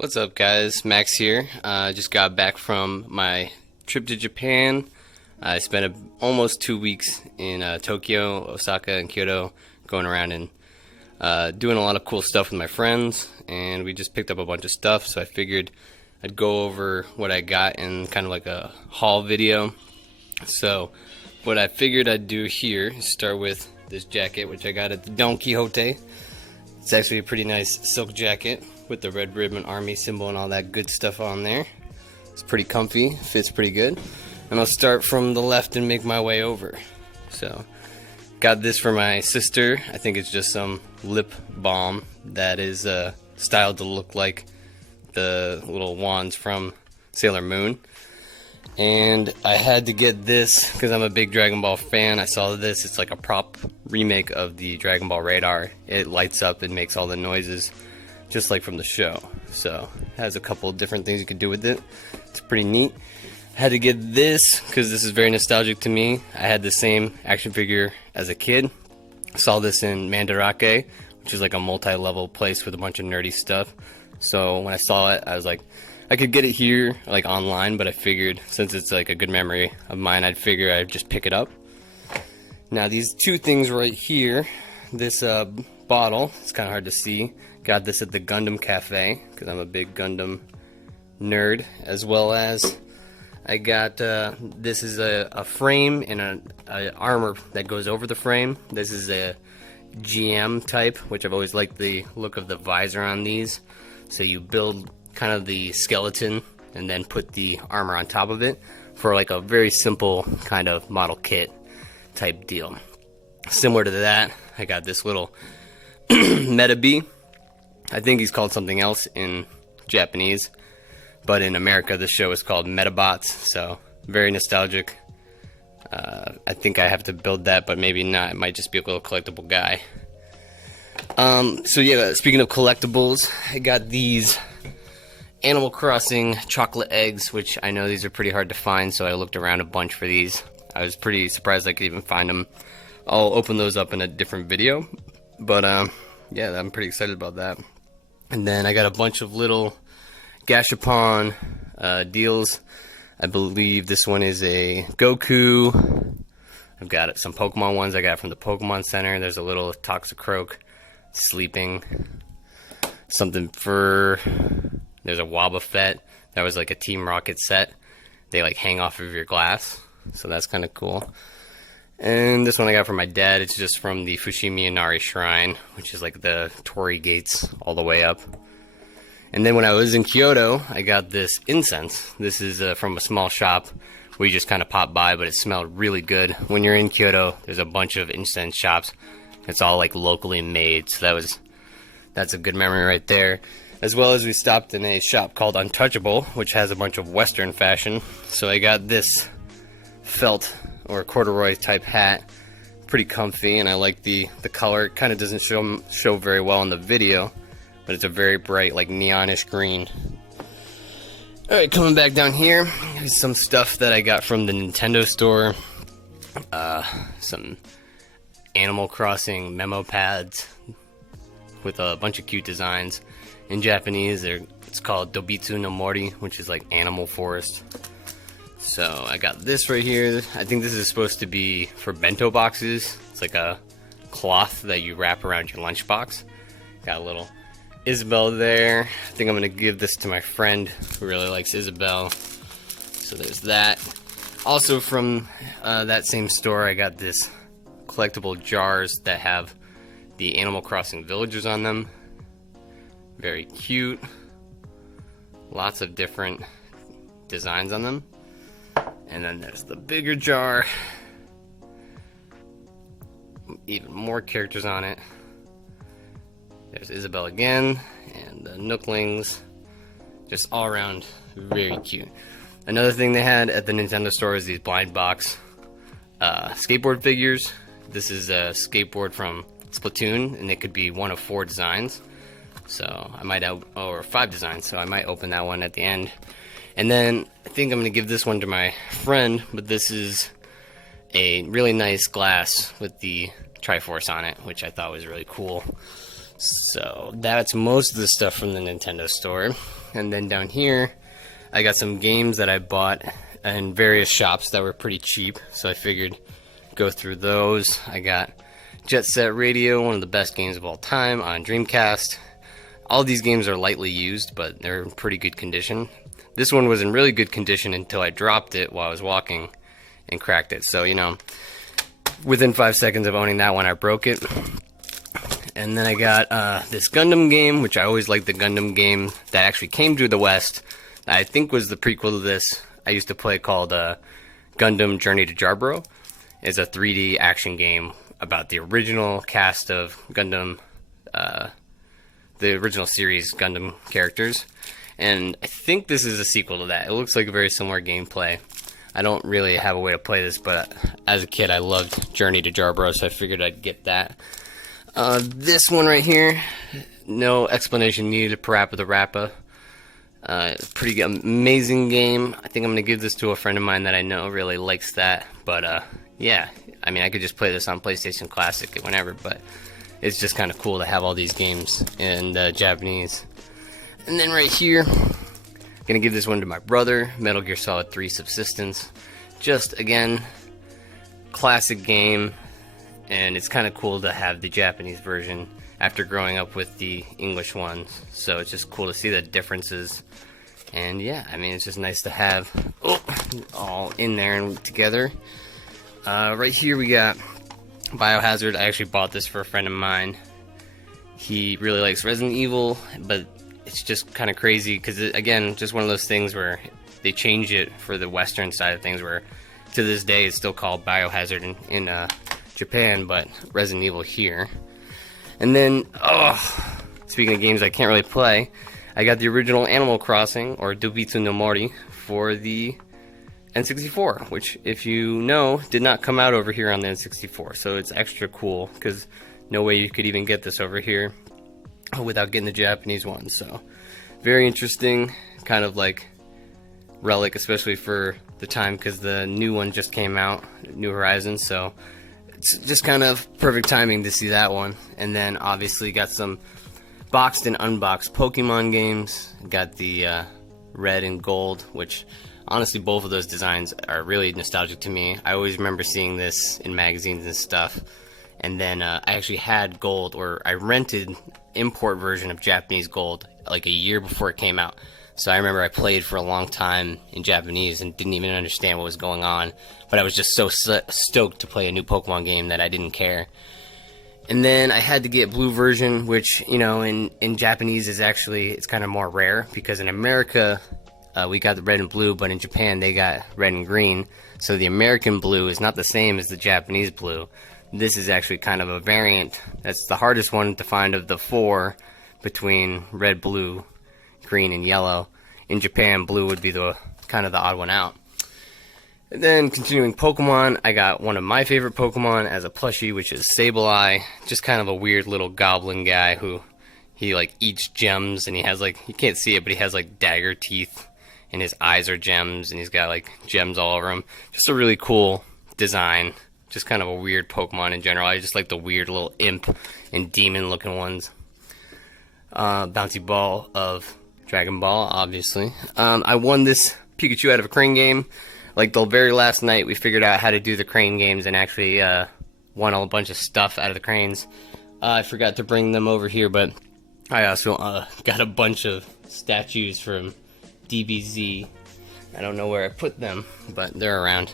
What's up, guys? Max here. Just got back from my trip to Japan. I spent almost 2 weeks in Tokyo, Osaka, and Kyoto, going around and doing a lot of cool stuff with my friends, and we just picked up a bunch of stuff, so I figured I'd go over what I got in kind of like a haul video. So what I figured I'd do here is start with this jacket, which I got at the Don Quixote. It's actually a pretty nice silk jacket with the red ribbon army symbol and all that good stuff on there. It's pretty comfy, fits pretty good. And I'll start from the left and make my way over. So, got this for my sister. I think it's just some lip balm that is styled to look like the little wands from Sailor Moon. And I had to get this because I'm a big Dragonball fan. I saw this. It's like a prop remake of the Dragonball radar. It lights up and makes all the noises just like from the show. So it has a couple different things you can do with it. It's pretty neat. I had to get this because this is very nostalgic to me. I had the same action figure as a kid. I saw this in Mandarake, which is like a multi-level place with a bunch of nerdy stuff. So when I saw it, I was like, I could get it here, like online, but I figured since it's like a good memory of mine, I'd figure I'd just pick it up. Now these two things right here, this bottle, it's kind of hard to see. Got this at the Gundam Cafe because I'm a big Gundam nerd, as well as I got this is a frame and a armor that goes over the frame. This is a GM type, which I've always liked the look of the visor on these. So you build kind of the skeleton and then put the armor on top of it for like a very simple kind of model kit type deal. Similar to that, I got this little Metabee. I think he's called something else in Japanese, but in America the show is called Metabots, so very nostalgic. I think I have to build that, but maybe not. It might just be a little collectible guy. So yeah, speaking of collectibles, I got these Animal Crossing chocolate eggs, which I know these are pretty hard to find, so I looked around a bunch for these. I was pretty surprised I could even find them. I'll open those up in a different video, but yeah, I'm pretty excited about that. And then I got a bunch of little Gashapon deals. I believe this one is a Goku. I've got some Pokemon ones I got from the Pokemon Center. There's a little Toxicroak sleeping. Something for... There's a Wobbuffet. That was like a Team Rocket set. They like hang off of your glass. So that's kind of cool. And this one I got from my dad. It's just from the Fushimi Inari Shrine, which is like the Torii gates all the way up. And then when I was in Kyoto, I got this incense. This is from a small shop where you just kind of pop by, but it smelled really good. When you're in Kyoto, there's a bunch of incense shops. It's all like locally made, so that's a good memory right there. As well as we stopped in a shop called Untouchable, which has a bunch of Western fashion. So I got this felt or corduroy type hat, pretty comfy, and I like the color. It kind of doesn't show very well in the video, but it's a very bright, like neonish green. Alright, coming back down here, here's some stuff that I got from the Nintendo store. Some Animal Crossing memo pads with a bunch of cute designs. In Japanese, it's called Dobitsu no Mori, which is like animal forest. So I got this right here. I think this is supposed to be for bento boxes. It's like a cloth that you wrap around your lunchbox. Got a little Isabelle there. I think I'm going to give this to my friend who really likes Isabelle. So there's that. Also from that same store, I got this collectible jars that have the Animal Crossing villagers on them. Very cute. Lots of different designs on them. And then there's the bigger jar. Even more characters on it. There's Isabelle again. And the Nooklings. Just all around very cute. Another thing they had at the Nintendo store is these blind box skateboard figures. This is a skateboard from Splatoon, and it could be one of 4 designs. So I might or 5 designs, so I might open that one at the end. And then I think I'm going to give this one to my friend, but this is a really nice glass with the Triforce on it, which I thought was really cool. So that's most of the stuff from the Nintendo store. And then down here, I got some games that I bought in various shops that were pretty cheap, so I figured go through those. I got Jet Set Radio, one of the best games of all time on Dreamcast. All these games are lightly used, but they're in pretty good condition. This one was in really good condition until I dropped it while I was walking and cracked it. So, you know, within 5 seconds of owning that one, I broke it. And then I got this Gundam game, which I always liked the Gundam game that actually came to the West. I think was the prequel to this. I used to play called Gundam Journey to Jarborough. It's a 3D action game about the original cast of Gundam, the original series Gundam characters. And I think this is a sequel to that. It looks like a very similar gameplay. I don't really have a way to play this, but as a kid I loved Journey to Jarborough, so I figured I'd get that. This one right here, no explanation needed, Parappa the Rappa. Pretty amazing game. I think I'm going to give this to a friend of mine that I know really likes that. But yeah, I mean, I could just play this on PlayStation Classic whenever, but it's just kind of cool to have all these games in Japanese. And then right here, I'm going to give this one to my brother, Metal Gear Solid 3 Subsistence. Just, again, classic game, and it's kind of cool to have the Japanese version after growing up with the English ones. So it's just cool to see the differences. And yeah, I mean, it's just nice to have all in there and together. Right here we got Biohazard. I actually bought this for a friend of mine. He really likes Resident Evil, but it's just kind of crazy because, again, just one of those things where they change it for the Western side of things, where to this day it's still called Biohazard in Japan, but Resident Evil here. And then, speaking of games I can't really play, I got the original Animal Crossing, or Dobitsu no Mori, for the N64, which, if you know, did not come out over here on the N64, so it's extra cool, because no way you could even get this over here without getting the Japanese one. So very interesting, kind of like relic, especially for the time, because the new one just came out, New Horizons, so it's just kind of perfect timing to see that one. And then obviously got some boxed and unboxed Pokemon games. Got the red and gold, which honestly both of those designs are really nostalgic to me. I always remember seeing this in magazines and stuff. And then I actually had gold, or I rented import version of Japanese gold like a year before it came out. So I remember I played for a long time in Japanese and didn't even understand what was going on. But I was just so stoked to play a new Pokemon game that I didn't care. And then I had to get blue version, which, you know, in Japanese is actually, it's kind of more rare, because in America we got the red and blue, but in Japan they got red and green. So the American blue is not the same as the Japanese blue. This is actually kind of a variant. That's the hardest one to find of the four between red, blue, green, and yellow. In Japan, blue would be the kind of the odd one out. And then continuing Pokemon, I got one of my favorite Pokemon as a plushie, which is Sableye. Just kind of a weird little goblin guy who he like eats gems, and he has like, you can't see it, but he has like dagger teeth, and his eyes are gems, and he's got like gems all over him. Just a really cool design. Just kind of a weird Pokemon in general. I just like the weird little imp and demon looking ones. Bouncy Ball of Dragonball, obviously. I won this Pikachu out of a crane game. Like the very last night, we figured out how to do the crane games and actually won a bunch of stuff out of the cranes. I forgot to bring them over here, but I also got a bunch of statues from DBZ. I don't know where I put them, but they're around.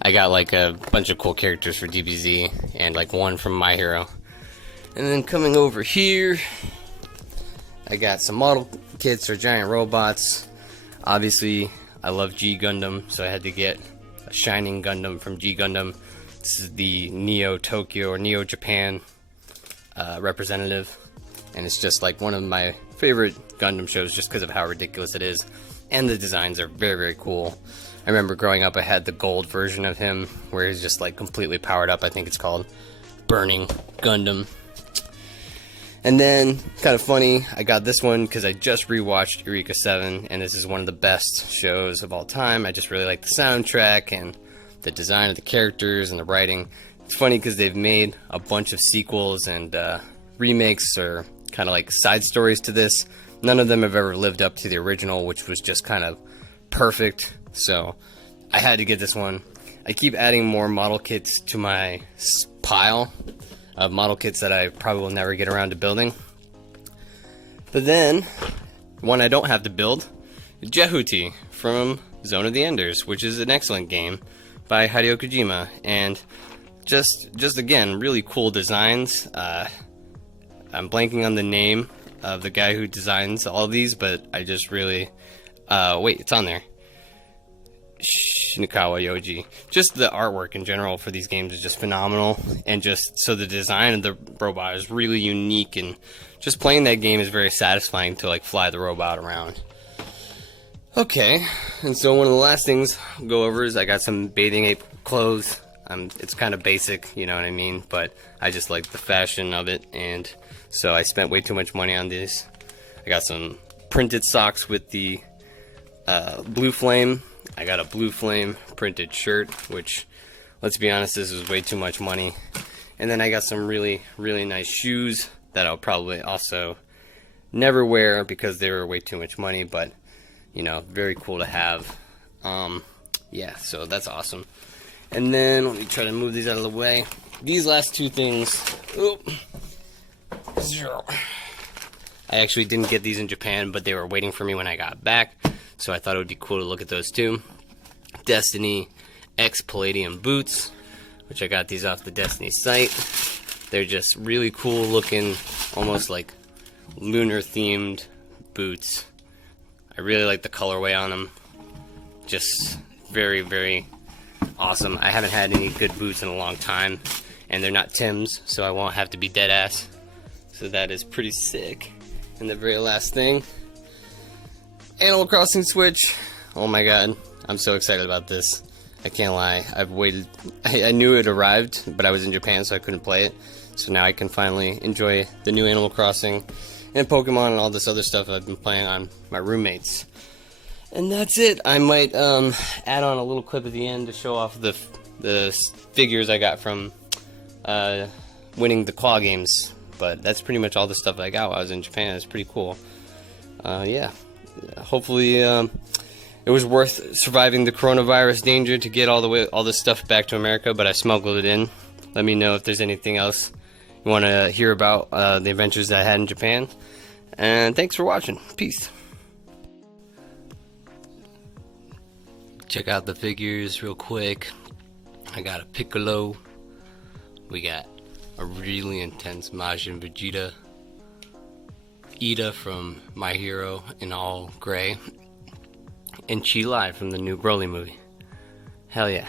I got like a bunch of cool characters for DBZ and like one from My Hero. And then coming over here, I got some model kits for giant robots. Obviously, I love G Gundam, so I had to get a Shining Gundam from G Gundam. This is the Neo Tokyo or Neo Japan representative, and it's just like one of my favorite Gundam shows just because of how ridiculous it is, and the designs are very, very cool. I remember growing up, I had the gold version of him where he's just like completely powered up. I think it's called Burning Gundam. And then, kind of funny, I got this one because I just rewatched Eureka 7, and this is one of the best shows of all time. I just really like the soundtrack and the design of the characters and the writing. It's funny because they've made a bunch of sequels and remakes or kind of like side stories to this, none of them have ever lived up to the original, which was just kind of perfect. So I had to get this one. I keep adding more model kits to my pile of model kits that I probably will never get around to building. But then, one I don't have to build, Jehuti from Zone of the Enders, which is an excellent game by Hideo Kojima, and just again, really cool designs. I'm blanking on the name of the guy who designs all of these, but I just really, wait, it's on there. Shinikawa Yoji. Just the artwork in general for these games is just phenomenal, and just so the design of the robot is really unique, and just playing that game is very satisfying to like fly the robot around. Okay, and so one of the last things I'll go over is I got some bathing ape clothes. It's kind of basic, you know what I mean, but I just like the fashion of it, and so I spent way too much money on these. I got some printed socks with the blue flame. I got a blue flame printed shirt, which, let's be honest, this is way too much money. And then I got some really, really nice shoes that I'll probably also never wear because they were way too much money, but, you know, very cool to have. Yeah, so that's awesome. And then, let me try to move these out of the way. These last two things, I actually didn't get these in Japan, but they were waiting for me when I got back, so I thought it would be cool to look at those too. Destiny X Palladium boots, which I got these off the Destiny site. They're just really cool looking, almost like lunar themed boots. I really like the colorway on them. Just very, very awesome. I haven't had any good boots in a long time, and they're not Tim's, so I won't have to be dead ass. So that is pretty sick. And the very last thing, Animal Crossing Switch. Oh my god, I'm so excited about this. I can't lie. I've waited. I knew it arrived, but I was in Japan, so I couldn't play it. So now I can finally enjoy the new Animal Crossing and Pokemon and all this other stuff I've been playing on my roommates. And that's it. I might add on a little clip at the end to show off the figures I got from winning the claw games. But that's pretty much all the stuff I got while I was in Japan. It's pretty cool. Yeah. Hopefully it was worth surviving the coronavirus danger to get all this stuff back to America, but I smuggled it in. Let me know if there's anything else you want to hear about the adventures that I had in Japan. And thanks for watching. Peace. Check out the figures real quick. I got a Piccolo. We got a really intense Majin Vegeta. Ida from My Hero in all gray. And Chi Lai from the new Broly movie. Hell yeah.